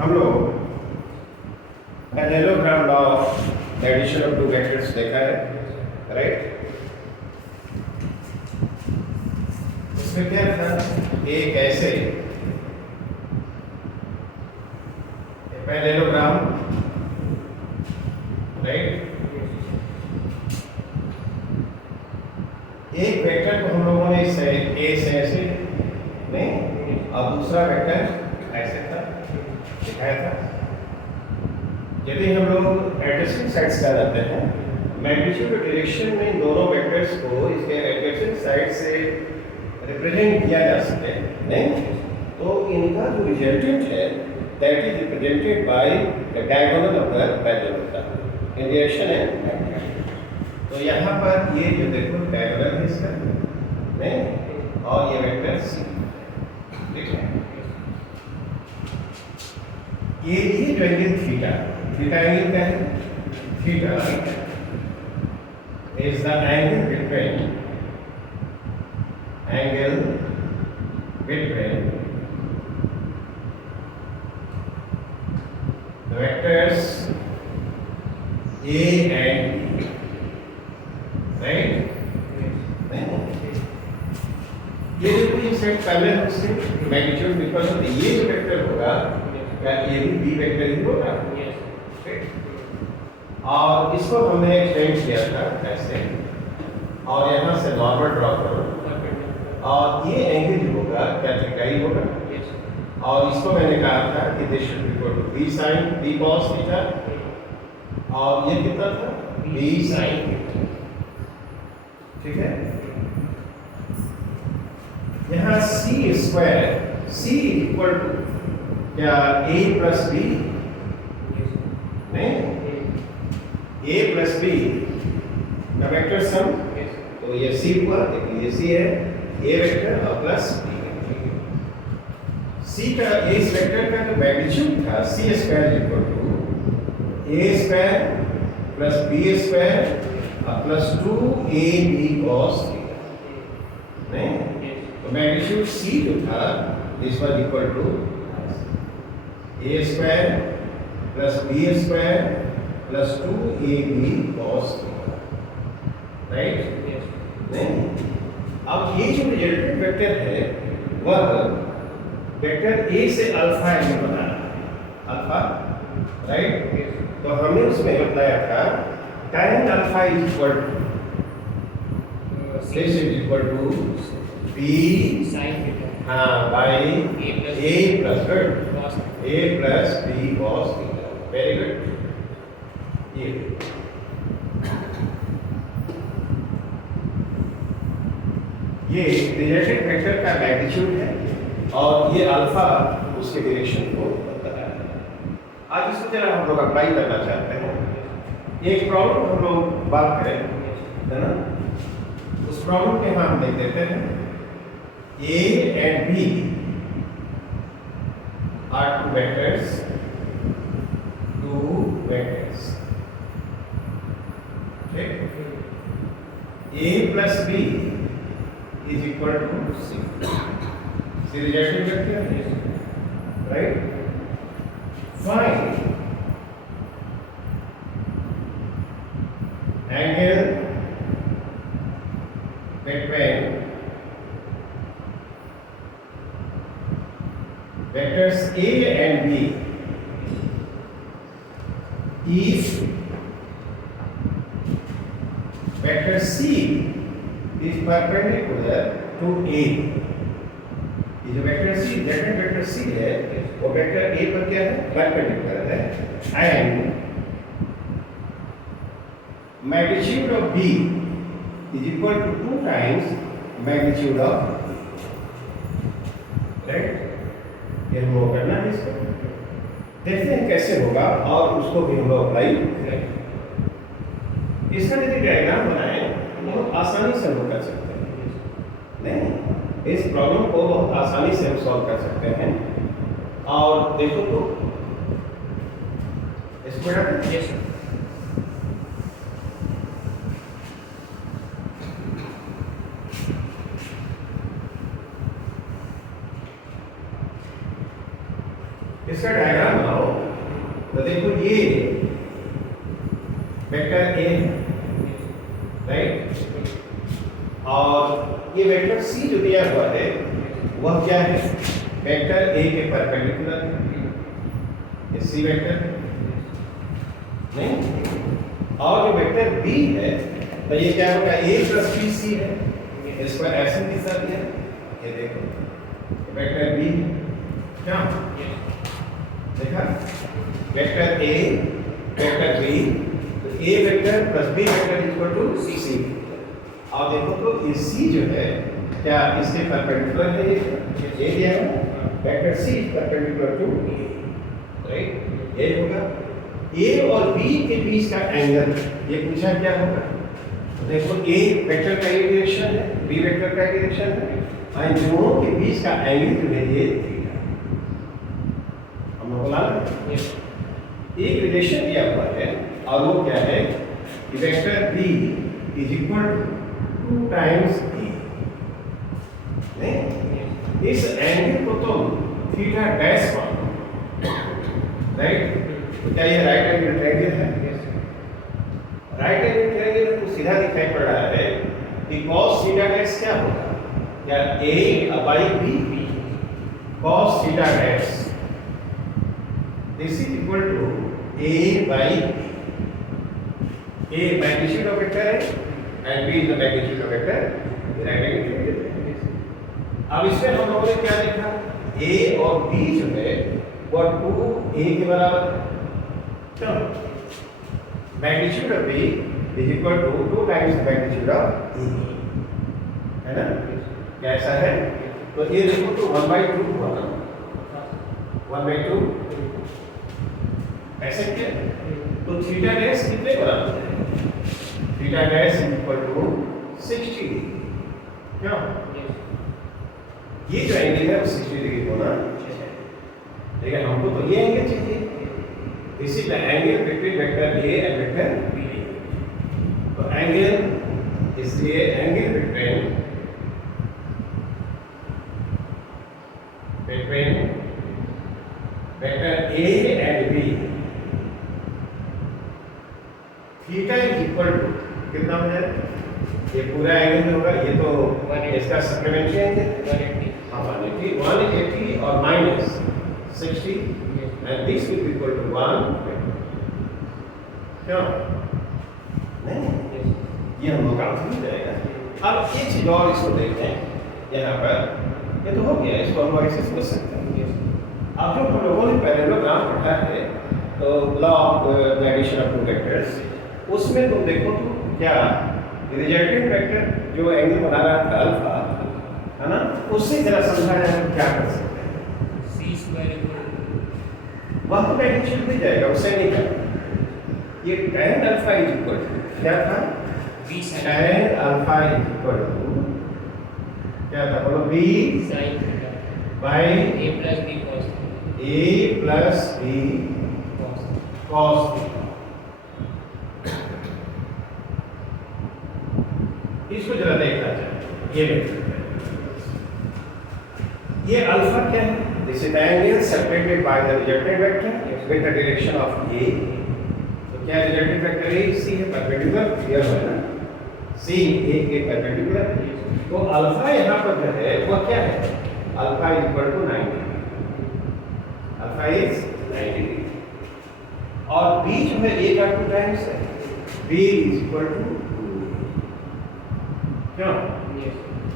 हम लोग parallelogram law of addition of two vectors देखा है, राइट। उसमें क्या था, एक ऐसे पैरेललोग्राम, राइट। एक वेक्टर को हम लोगों ने ए से ऐसे नहीं, और दूसरा वेक्टर ऐसे था, दिखाया था। यदि हम लोग एडजेसेंट साइड्स का जाते हैं, मैग्नीट्यूड और डायरेक्शन में इन दोनों वेक्टर्स को इसके एडजेसेंट साइड से रिप्रेजेंट किया जा सके, नहीं, तो इनका जो रिजल्टेंट है that is represented by the diagonal of the parallelogram in direction है। तो यहाँ पर ये जो देखो डायगोनल है इसका, नहीं, और ये वेक्टर सी, ठीक है। ये जो एंगल थीटा, थीटा एंगल क्या है, theta is the angle between the vectors A and B, right? ये देखो ये सेट पहले उससे मैग्नीट्यूड बिकॉज ऑफ ये जो वेक्टर होगा क्या ये भी बी वेक्टर ही होगा, और इसको हमने एक्सटेंड किया था ऐसे, और यहाँ से नॉर्मल ड्रॉ करो, और ये एंगल जो होगा क्या थीटा ही होगा, और इसको मैंने कहा था कि this should be equal to B sine B cos theta, और ये कितना था बी साइन थीटा, ठीक है। यहाँ C square, C equal to क्या ए प्लस बी, नहीं, ए प्लस बी का वेक्टर सम, तो ये सी हुआ, देखिए ये सी है, ए वेक्टर और प्लस बी, सी का इस वेक्टर का जो मैग्नीट्यूड था C square equal to A square plus B square और प्लस 2ab cos थीटा, नहीं, तो मैग्नीट्यूड सी जो था this was equal to A square plus B square plus 2ab cos theta, right, नहीं। अब ये जो रिजल्टेंट वेक्टर है वह वेक्टर ए से अल्फा एंगल बनाना है, अल्फा, राइट। तो हमने उसमें बताया था tan alpha is equal to this is equal to b sin theta, हाँ by a plus cos a plus b cos theta, very good. ये रिजल्टेंट वेक्टर का मैग्नीट्यूड है और ये अल्फा उसके डायरेक्शन को बताता है। आज इसको जरा हम लोग अप्लाई करना चाहते हैं। एक प्रॉब्लम हम लोग बात करें, है ना, उस प्रॉब्लम के यहाँ हम लिख देते हैं A and B are two vectors, ठीक, A plus B is equal to C, C resultant vector है, right. Find angle between vectors A and B if vector C is perpendicular to A। ये जो vector C, vector C है, वो vector A पर क्या है, perpendicular है, and magnitude of B is equal to 2 times magnitude of, right. ये हम लोग करना है, इसको देखते हैं कैसे होगा और उसको भी हम लोग अप्लाई करेंगे। इसका यदि डायग्राम बनाएं बहुत आसानी से हम कर सकते हैं, नहीं, इस प्रॉब्लम को बहुत आसानी से हम सॉल्व कर सकते हैं। और देखो तो इसको yes sir, इसका डायग्राम बनाओ तो देखो ये वेक्टर ए है, राइट, और ये वेक्टर सी जो दिया हुआ है वह क्या है, वेक्टर ए के परपेंडिकुलर है, ये सी वेक्टर है नहीं, और जो वेक्टर बी है तो ये क्या होगा, ए प्लस बी सी है, इसको ऐसे दिशा दिया, ये देखो वेक्टर बी क्या देखा, वेक्टर ए वेक्टर बी, तो A vector plus B vector equal to C, और देखो तो ये सी जो है क्या इसके परपेंडिकुलर है, ये दिया है vector C perpendicular to A, right, ये होगा ए और बी के बीच का एंगल, ये पूछा क्या होगा, देखो ए वेक्टर का एक डायरेक्शन है, बी वेक्टर का एक डायरेक्शन है, और इन दोनों के बीच का एंगल जो है ये थीटा, हम लोग बोला एक रिलेशन दिया हुआ है, और वो क्या है कि vector B is equal to 2 times A, नहीं, इस एंगल को तो थीटा डैश मानो, राइट, तो क्या ये राइट एंगल ट्रायंगल है, राइट एंगल ट्रायंगल को सीधा दिखाई पड़ रहा है कि cos थीटा डैश क्या होगा, क्या a by b cos theta dash, this is equal to a by b, a magnitude of vector है and b is the magnitude of vector, right angle triangle. अब इसमें हम लोगों ने क्या देखा, a और b जो है वो 2a के बराबर है, तो magnitude of b is equal to 2 times the magnitude of a, है ना, कैसा है, तो ये देखो तो 1/2 हुआ ना, 1/2 ऐसे क्या, तो थीटा डैश कितने बराबर है, theta dash is equal to 60 degree, क्या ये जो एंगल है वो 60 डिग्री होना चाहिए, लेकिन हमको तो ये एंगल चाहिए, this is the angle between vector A and vector B, तो एंगल, इसलिए angle between vector A and B theta is equal to कितना हो जाए, ये पूरा एंगल जो होगा ये तो इसका सप्लीमेंट्री एंगल 180 और minus 60 and this will be equal to 1, क्या नहीं, ये हम लोग का आंसर हो जाएगा। अब एक चीज और इसको देखते हैं, यहाँ पर ये तो हो गया, इसको हम ऐसे समझ सकते हैं। अब जो हम लोगों ने पैरेललोग्राम पढ़ा है तो law of direction of two vectors, उसमें तुम देखो तो क्या रिजल्टेंट वेक्टर जो एंगल बना रहा था अल्फा, है ना, उससे जरा समझाया हम क्या कर सकते हैं, सी स्क्वायर वह तो मैग्नीट्यूड मिल जाएगा, उससे नहीं करना, ये tan alpha is equal to क्या था, tan alpha is equal to क्या था, बोलो b sin theta by a plus b cos cos theta, इसको जरा देखना चाहिए, ये अल्फा क्या है, this is angle separated by the resultant vector with the direction of a, तो क्या रिजल्टेंट वेक्टर है, c है, परपेंडिकुलर क्लियर है ना, c a के परपेंडिकुलर, तो अल्फा यहाँ पर जो है वो क्या है, alpha is equal to 90, alpha is 90, और b जो है a का 2 टाइम्स है, b इज इक्वल टू 2, क्यों,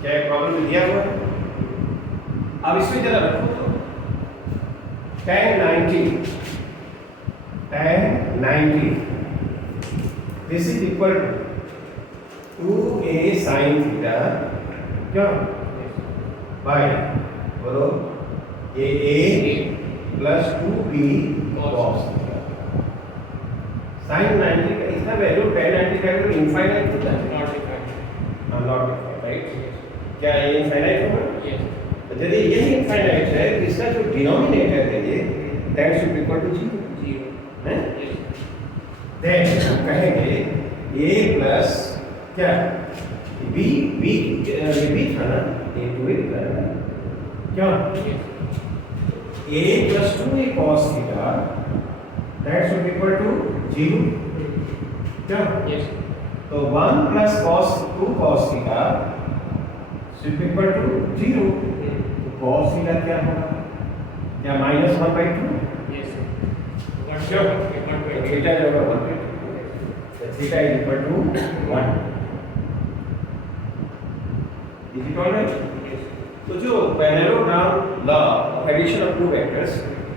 क्या प्रॉब्लम दिया हुआ है, अब इसमें जरा रखो तो tan 90 this is equal to 2a sin theta, क्या बाय बोलो ये a plus 2b cos theta, sin 90 का इसका वैल्यू tan 90 का वैल्यू इनफाइनाइट होता है, नॉट डिफाइंड, राइट, क्या ये इनफाइनाइट होगा, तो यदि यही इनफाइनाइट है तो इसका जो डिनोमिनेटर है ये दैट शुड इक्वल टू 0 है, देन हम कहेंगे a प्लस क्या b ये b था ना, ये 2a था ना, क्या a plus 2a cos theta that should be equal to 0. क्या? Yes. तो 1 plus cos 2 cos theta should be equal to 0. तो cos theta क्या होगा? क्या minus 1/2? Yes. Sure. 1/2. थीटा जो होगा 1/2. So theta is equal to 1. Is it alright? Yes. तो जो parallelogram law of addition of two vectors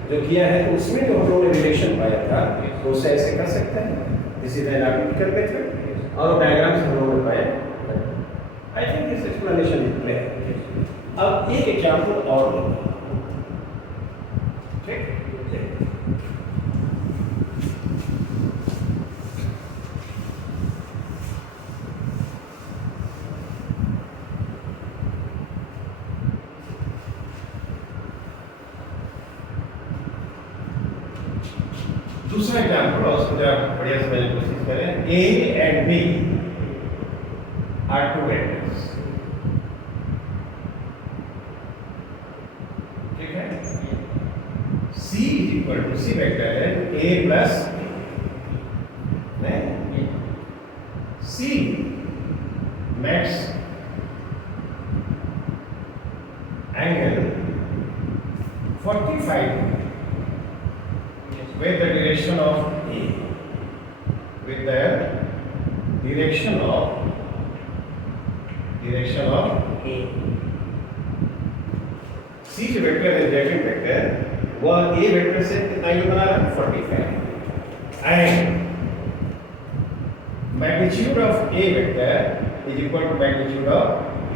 जो किया है उसमें जो हम लोगों ने रिलेशन पाया था तो उसे ऐसे कर सकते हैं this is an artificial method और डायग्राम से हम लोगों ने पाया I think this explanation is clear अब एक एग्जांपल और लेते हैं ठीक दूसरा एग्जांपल और उसको जरा बढ़िया समझने की कोशिश करें A and B are two vectors ठीक है C is equal to C vector है A plus C max angle 45 with the direction of A, with the direction of A. C जो वेक्टर है जेनेटिक वेक्टर वह A vector से कितना ये बना रहा है 45 and magnitude of A vector is equal to magnitude of B.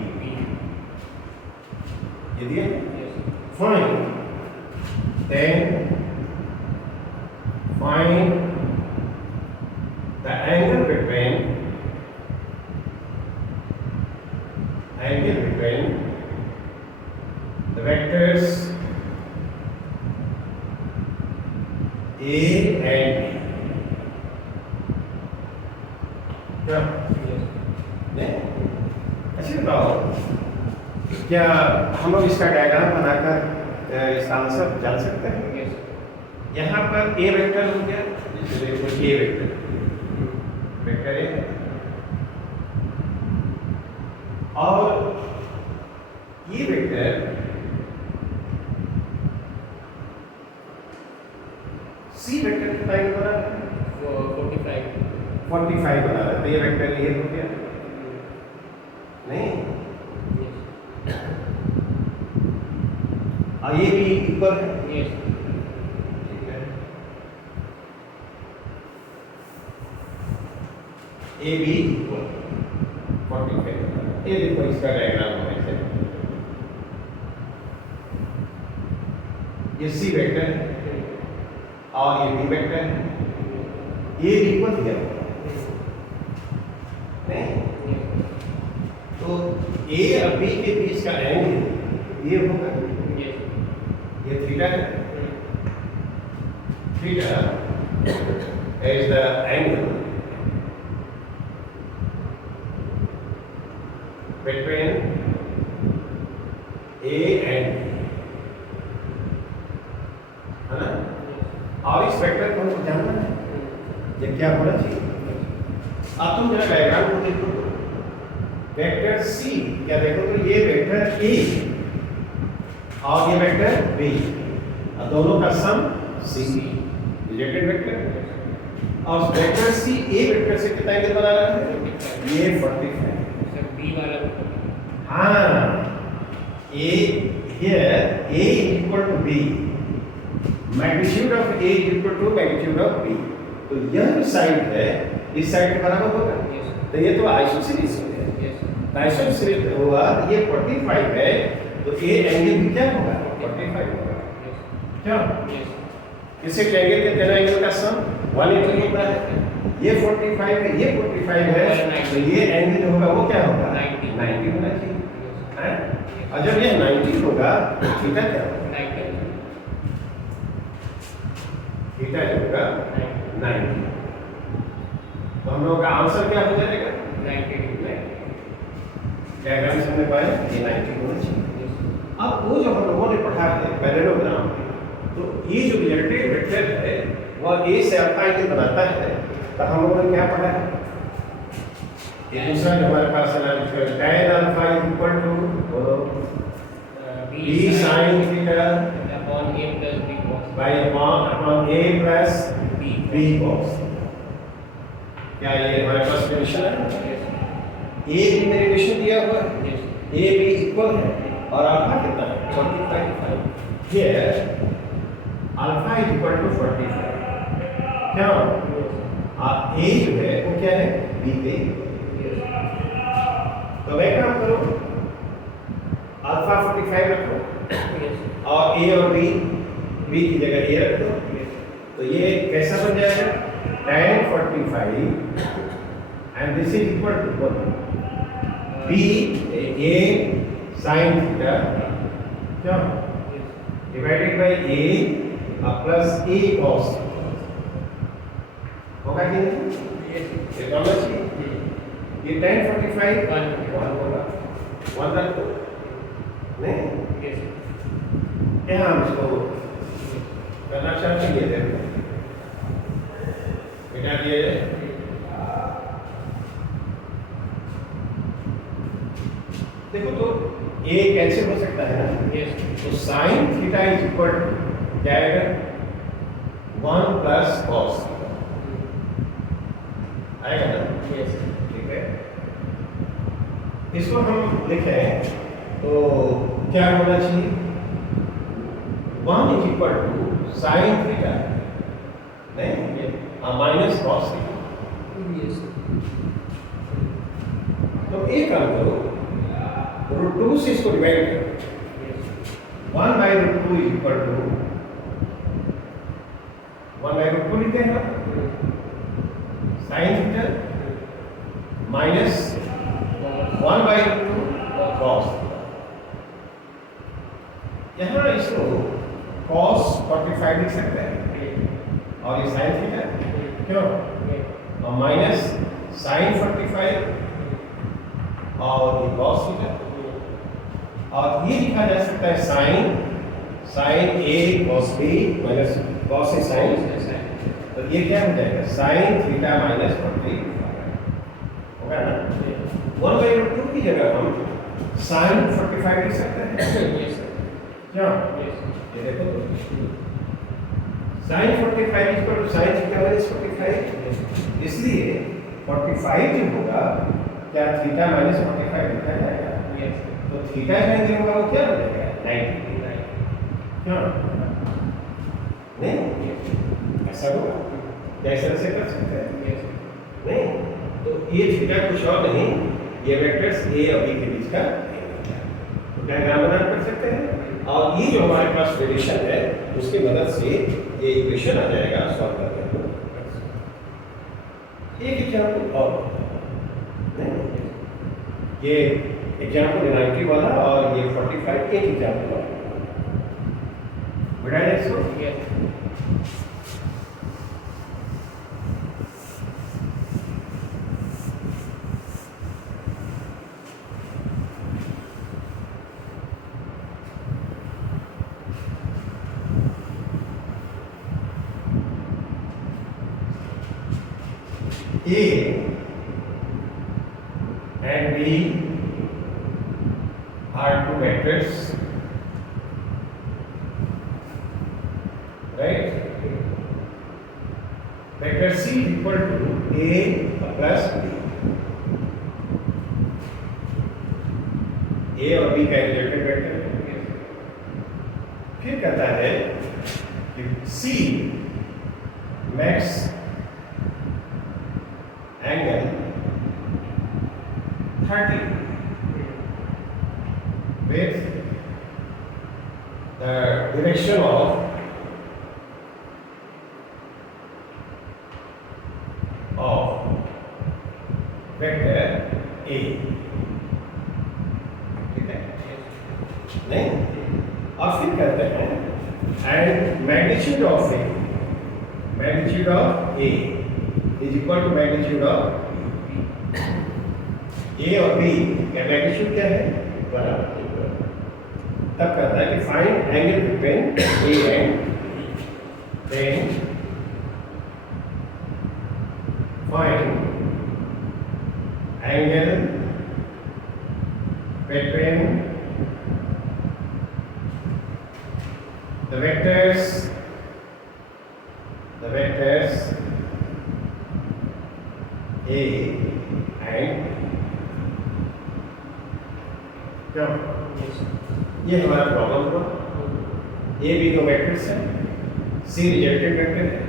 ये दिया fine then find the angle between the vectors A and B. क्या? अच्छा बताओ क्या हम लोग इसका डायग्राम बनाकर इसका आंसर जान सकते हैं? यहाँ पर ए वेक्टर हो गया जैसे देखो ए वेक्टर ए और ये वेक्टर सी वेक्टर कितना ये बना रहा है 45 बना रहा है तो ये वेक्टर ये हो गया नहीं और ये भी इक्वल है ए बी इक्वल 45 ये देखो इसका डायग्राम है ऐसे ये सी वेक्टर है और ये बी वेक्टर है ये इक्वल दिया नहीं तो ए और बी के बीच का एंगल ये होगा ये थीटा है theta is the angle between A and B है ना और इस वेक्टर को हमको जानना है ये क्या होना चाहिए अब तुम मेरा डायग्राम को देखो वेक्टर C क्या देखो तो ये वेक्टर A और ये वेक्टर B और दोनों का सम C रिलेटेड वेक्टर और वेक्टर C A वेक्टर से कितना एंगल बना रहा है ये 45 B वाला हाँ A here A is equal to B magnitude of A is equal to magnitude of B तो यह जो साइड है इस साइड के बराबर होगा तो ये तो आइसोसेलेस हो गया आइसोसेलेस हुआ ये 45 है तो A एंगल भी क्या होगा 45 होगा क्या इसे एंगल के तेरह एंगल का सम 180 होता है ये 45 है ये 45 है तो ये एंगल जो होगा वो क्या होगा 90 होना चाहिए है और जब ये 90 होगा तो थीटा क्या होगा थीटा जो होगा 90 तो हम लोग का आंसर क्या हो जाएगा 90 डिग्री डायग्राम से हमने पाया ये 90 होना चाहिए अब वो जो हम लोगों ने पढ़ा है पैरेललोग्राम वह ए से अल्फा एंगल बनाता है, तो हम लोगों ने क्या पढ़ा है? ये दूसरा जो हमारे पास है tan alpha equal to b sin theta upon a plus b cos बाय upon a plus b cos। क्या ये हमारे पास रिलेशन है? ए बी में रिलेशन दिया हुआ है, ए बी इक्वल है और अल्फा कितना है? 45। Here alpha is equal to 45। क्या ए जो है वो क्या है? बी पे। तो मैं काम करो, अल्फा 45 रखो और ए और बी की जगह ए रख दो। तो ये कैसा बन जाएगा? tan 45 and this is equal to what? b a sin theta क्या divided by a plus a cos होगा कि नहीं? ये दोनों चीज ये tan 45 1 होगा, 1 रख दो नहीं? क्या हम इसको करना चाहते हैं? ये देखो मिटा दिए। देखो तो a कैंसिल हो सकता है ना? तो sin theta is equal to क्या आएगा? 1 प्लस cos आएगा ना? ठीक है, इसको हम लिखें तो क्या होना चाहिए? 1 is equal to sin theta नहीं माइनस cos थीटा। तो एक काम करो, √2 से इसको डिवाइड करो। 1 by √2 is equal to 1 by √2 लिखते हैं ना? Sine theta minus 1 by √2 cos। यहाँ इसको cos 45 लिख सकते हैं और ये साइन थीटा क्यों? और माइनस साइन 45 और ये cos थीटा, और ये लिखा जा सकता है sine a cos b minus cos a sine. तो ये क्या हो जाएगा? साइन थीटा माइनस 45 होगा ना? 1 बाई √2 की जगह हम साइन 45 लिख सकते हैं क्या? ये देखो तो sine 45 equal to sine theta minus 45, इसलिए 45 जो होगा क्या थीटा माइनस 45 लिखा जाएगा। तो थीटा का एंगल होगा वो क्या हो जाएगा? 90 क्या नहीं? ऐसा होगा जैसे ऐसे कर सकते हैं नहीं? तो ये थीटा कुछ और नहीं, ये वेक्टर्स ए और बी के बीच का तो डायग्राम बना कर सकते हैं, और ये जो हमारे पास रिलेशन है उसकी मदद से ये इक्वेशन आ जाएगा सॉल्व करके। एक एग्जाम्पल और ये एग्जाम्पल 90 वाला और ये 45 एक एग्जाम्पल वाला बढ़ाया इसको। A and B are two vectors, right? Vector C is equal to A plus B. A और B का रिलेटेड वेक्टर फिर कहता है कि C makes angle 30 with the direction of vector A। ठीक है नहीं? और फिर कहते हैं and magnitude of A is equal to magnitude of A और B का मैग्नीट्यूड क्या है? बराबर। तब कहता है कि find angle between A and B। Then angle between the vectors A and क्या ये हमारा प्रॉब्लम हुआ। ए बी दो वेक्टर्स हैं, सी रिजेक्टेड वेक्टर है,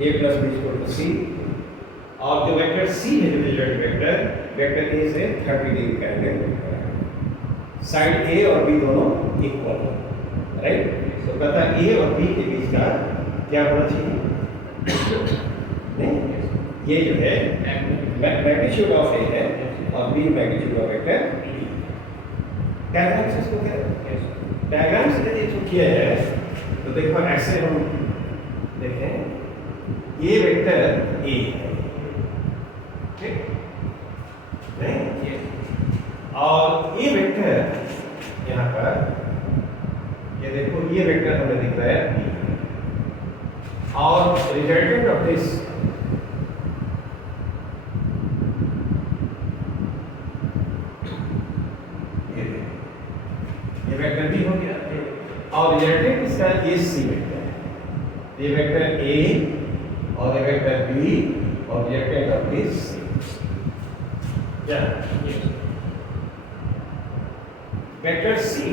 A plus B equal to C, और जो वेक्टर सी है जो रिजेक्टेड वेक्टर ए से 30 डिग्री का एंगल है, साइड ए और बी दोनों इक्वल है, राइट। तो कहता है ए और बी के बीच का क्या होना चाहिए, नहीं ये जो है मैग्नीट्यूड ऑफ ए है और B magnitude of vector B. Diagram से इसको क्या डायग्राम से यदि इसको किया जाए तो देखो ऐसे हम देखें ये वेक्टर ए है, ठीक नहीं, और ये वेक्टर यहाँ पर ये देखो ये वेक्टर हमें दिख रहा है बी, और रिजल्टेंट ऑफ दिस ये वेक्टर बी हो गया, और रिजल्टेंट इसका ये सी वेक्टर है, ये वेक्टर ए और ये वेक्टर बी और रिजल्टेंट ऑफ दिस क्या वेक्टर सी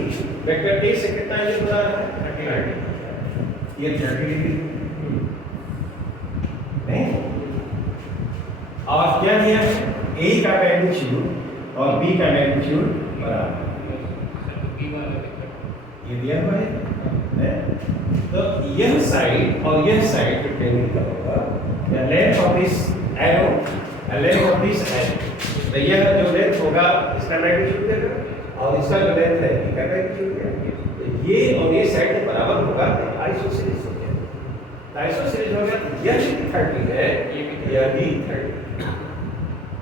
वेक्टर ए से कितना एंगल बना रहा है 30, ये 30 डिग्री नहीं, और क्या दिया है ए का मैग्नीट्यूड और बी का मैग्नीट्यूड बराबर ये दिया हुआ है, तो यह साइड और यह साइड ट्रेंगल का होगा, length of this arrow length of this arrow, तो यह जो लेंथ होगा इसका मैग्नीट्यूड देगा और इसका जो लेंथ है इसका मैग्नीट्यूड देगा, तो ये और ये साइड के बराबर होगा, आइसोसेलेस हो गया, आइसोसेलेस हो गया, यह 30 है यह भी 30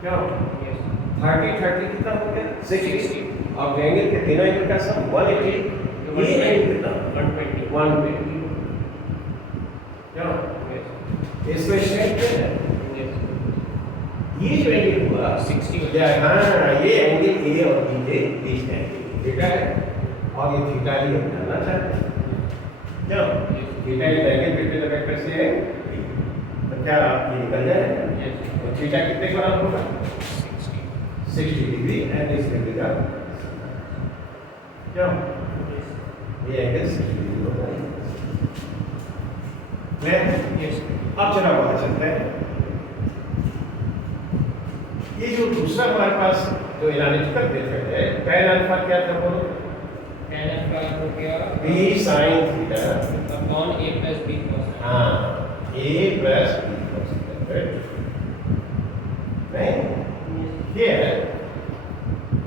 क्या 30 कितना हो गया 60, और एंगल के तीनों एंगल का सम 180, ये एंगल कितना 120 क्या इसमें शेड क्या है, ये जो एंगल हुआ 60 या हाँ ये एंगल ए और बी के बीच का एंगल थीटा है, और ये थीटा ही हम जानना चाहते हैं क्या theta is angle between the vectors A and B, तो क्या ये निकल जाएगा, तो थीटा कितने का बराबर होगा 60 degree and this will be the क्या ये एंगल 60 डिग्री होगा। अब चलो बात चलते हैं, ये जो दूसरा हमारे पास जो एनालिटिकल मेथड है tan अल्फा क्या था बोलो, tan अल्फा हो गया b sin theta upon a plus b cos, हाँ a plus b cos theta, नहीं ये है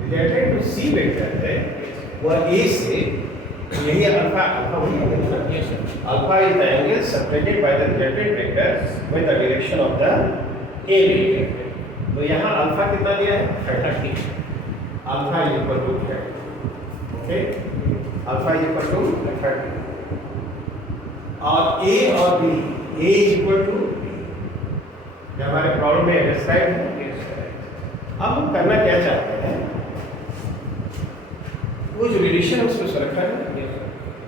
रिलेटेड टू सी वेक्टर है वह a से यही अल्फा वही है ना, alpha is the angle separated by the related vector with the direction of the a vector, तो यहाँ अल्फा कितना दिया है 30, alpha equal to 30, okay alpha equal to 30, और ए और B A equal to B हमारे प्रॉब्लम में describe है। अब हम करना क्या चाहते हैं, वो जो रिलेशन है उसको रखा है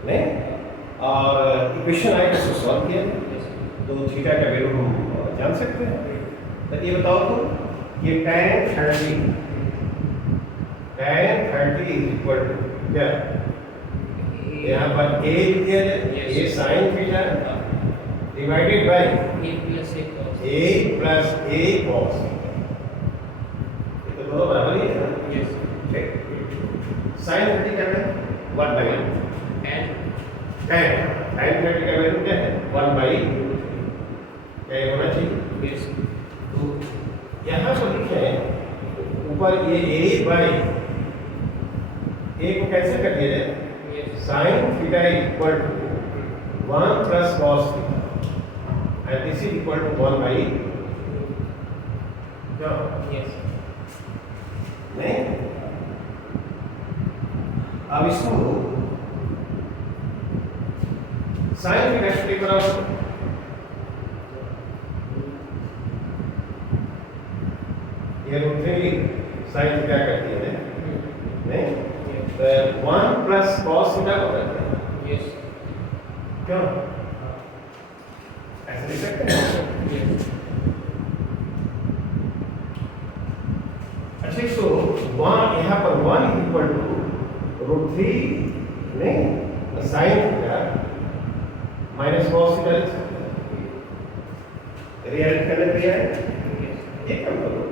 नहीं, और इक्वेशन आए उसको सॉल्व किया है, तो थीटा का वैल्यू हम जान सकते हैं। तो ये बताओ तो ये tan 30 इज इक्वल टू क्या, यहाँ पर a दिया है a sin theta divided by a plus a cos, a plus a cos, ये तो दोनों बराबर ही है ना, yes ठीक sin 30 क्या है 1 by tan tan 30 का वैल्यू क्या है 1 by क्या होना चाहिए, yes तो यहाँ पर लिखे ऊपर ये a by a को कैसे कर दिया जाए yes sin theta is equal to 1 plus cos theta and this is equal to 1 by क्या yes नहीं, अब इसको sin theta कितने बराबर ये रूट 3 cos थीटा को करते हैं Yes. क्यों ऐसे लिख सकते हैं Yes. अच्छा तो वहाँ यहाँ पर 1 इक्वल टू √3 नहीं sine theta minus cos theta realize करने पे है Yes. ये काम करो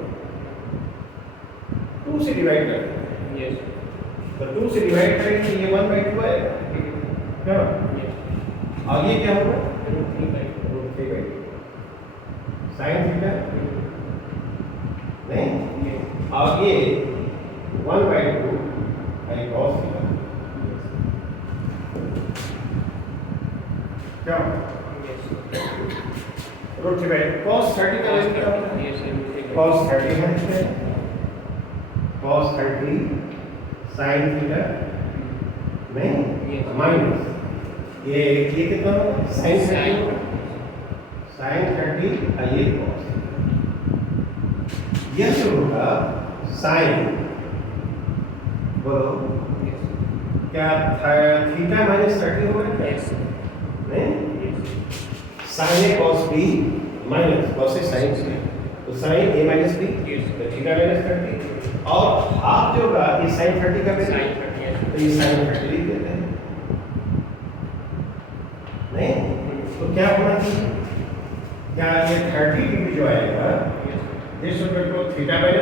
2 से डिवाइड कर Yes. तो 2 से डिवाइड करेंगे तो ये 1/2 आएगा क्या Yes. और ये क्या होगा √3/2. √3/2 साइन थीटा नहीं Yes. और ये 1/2 आई कॉस थीटा क्या Yes. √3/2 cos 30 का वैल्यू क्या होता है Yes. cos 30 है cos 30 sin थीटा नहीं Yes. माइनस ये कितना होगा sin 30 Sin. sin 30 और ये cos यह जो होगा sin बोलो Yes. क्या थीटा माइनस 30 होगा क्या Yes. नहीं Yes. sin a cos b minus cos a sin c तो sin a minus b Yes. तो थीटा माइनस 30 और हाफ जो होगा ये sin 30 का वैल्यू Sin 30. Yes. तो ये sin 30 लिख देते हैं नहीं तो क्या होना चाहिए क्या ये 30 डिग्री जो आएगा Yes. This equal to theta minus